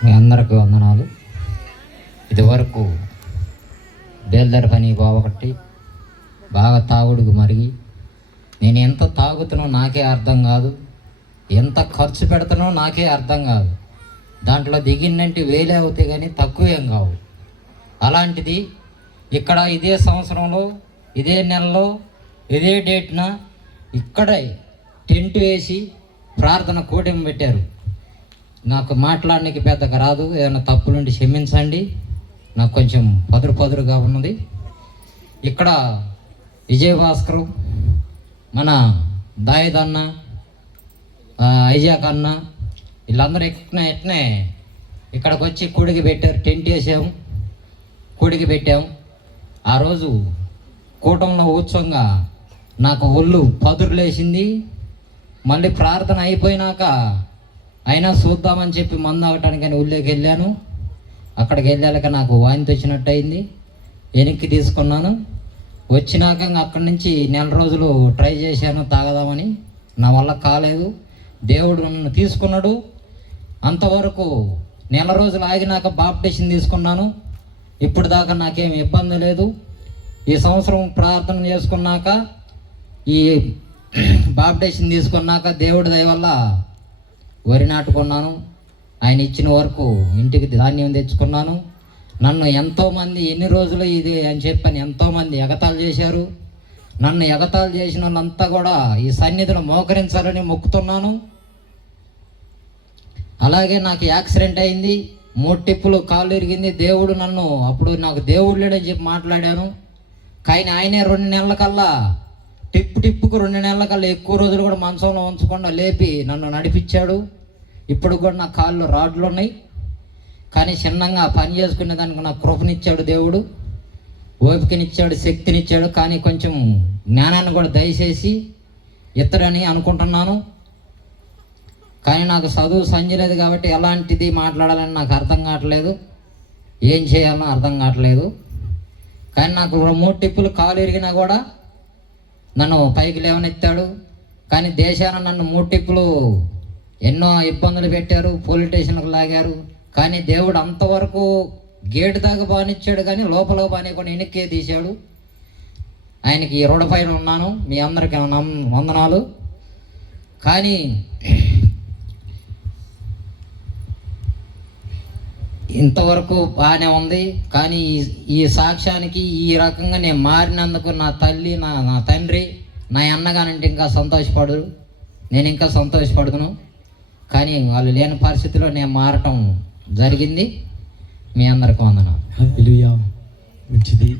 మీ అందరికీ వందనాలు. ఇదివరకు బేల్దారి పని బావకట్టి బాగా తాగుడుకు మరిగి నేను ఎంత తాగుతున్నో నాకే అర్థం కాదు, ఎంత ఖర్చు పెడుతున్నో నాకే అర్థం కాదు. దాంట్లో దిగిందంటే వేలే అవుతాయి కానీ తక్కువేం కావు. అలాంటిది ఇక్కడ ఇదే సంవత్సరంలో ఇదే నెలలో ఇదే డేట్న ఇక్కడే టెంట్ వేసి ప్రార్థన కూటమి పెట్టారు. నాకు మాట్లాడడానికి పెద్దగా రాదు, ఏదైనా తప్పులుండి క్షమించండి, నాకు కొంచెం పదురుగా ఉన్నది. ఇక్కడ విజయభాస్కరు, మన దాయిదన్న, ఐజాక్ అన్న, వీళ్ళందరూ ఎట్నే ఇక్కడికి వచ్చి కూడికి పెట్టారు. టెంట్ వేసాము, కూడికి పెట్టాము. ఆ రోజు కూటంలో ఉత్సవంగా నాకు ఒళ్ళు పదురులేసింది. మళ్ళీ ప్రార్థన అయిపోయినాక అయినా చూద్దామని చెప్పి మందు ఆగటానికని ఊళ్ళోకి వెళ్ళాను. అక్కడికి వెళ్ళాక నాకు వాంతి వచ్చినట్టు అయింది. వెనక్కి తీసుకున్నాను. వచ్చినాక అక్కడి నుంచి నెల రోజులు ట్రై చేశాను తాగదామని, నా వల్ల కాలేదు. దేవుడు నన్ను తీసుకున్నాడు. అంతవరకు నెల రోజులు ఆగినాక బాప్టిషన్ తీసుకున్నాను. ఇప్పుడు దాకా నాకేం ఇబ్బంది లేదు. ఈ సంవత్సరం ప్రార్థన చేసుకున్నాక, ఈ బాప్టిషన్ తీసుకున్నాక దేవుడి దయ వల్ల వరి నాటుకున్నాను. ఆయన ఇచ్చిన వరకు ఇంటికి ధాన్యం తెచ్చుకున్నాను. నన్ను ఎంతోమంది ఎన్ని రోజులు ఇది అని చెప్పని ఎంతోమంది ఎగతాళి చేశారు. నన్ను ఎగతాళి చేసిన వాళ్ళంతా కూడా ఈ సన్నిధిలో మోకరించాలని మొక్కుతున్నాను. అలాగే నాకు యాక్సిడెంట్ అయింది, 3 టిప్పులు కాళ్ళు ఇరిగింది. దేవుడు నన్ను అప్పుడు నాకు దేవుడు లేడని చెప్పి మాట్లాడాను. కానీ ఆయనే 2 నెలల కల్లా టిప్పుకు 2 నెలల కల్లా ఎక్కువ రోజులు కూడా మంచంలో ఉంచకుండా లేపి నన్ను నడిపించాడు. ఇప్పుడు కూడా నా కాళ్ళు రాడ్లు ఉన్నాయి. కానీ చిన్నగా పని చేసుకునే దానికి నాకు కృపనిచ్చాడు దేవుడు, ఓపికనిచ్చాడు, శక్తినిచ్చాడు. కానీ కొంచెం జ్ఞానాన్ని కూడా దయచేసి ఇతడని అనుకుంటున్నాను. కానీ నాకు చదువు సంజలేదు కాబట్టి ఎలాంటిది మాట్లాడాలని నాకు అర్థం కావట్లేదు, ఏం చేయాలో అర్థం కావట్లేదు. కానీ నాకు 3 టిప్పులు కాలు ఇరిగినా కూడా నన్ను పైకి లేవనెత్తాడు. కానీ దేశాన నన్ను 3 టిప్పులు ఎన్నో ఇబ్బందులు పెట్టారు, పోలీస్ స్టేషన్కి లాగారు. కానీ దేవుడు అంతవరకు గేటు దాకా బానిచ్చాడు, కానీ లోపల బానికుండా వెనక్కే తీశాడు. ఆయనకి రుణపైన ఉన్నాను. మీ అందరికీ వందనాలు. కానీ ఇంతవరకు బాగానే ఉంది. కానీ ఈ సాక్ష్యానికి ఈ రకంగా నేను మారినందుకు నా తల్లి, నా తండ్రి, నా అన్నగానంటే ఇంకా సంతోషపడు, నేను ఇంకా సంతోషపడుతును. కానీ వాళ్ళు లేని పరిస్థితిలో నేను మారటం జరిగింది. మీ అందరికీ వందనాలు. హల్లెలూయా. మంచిది.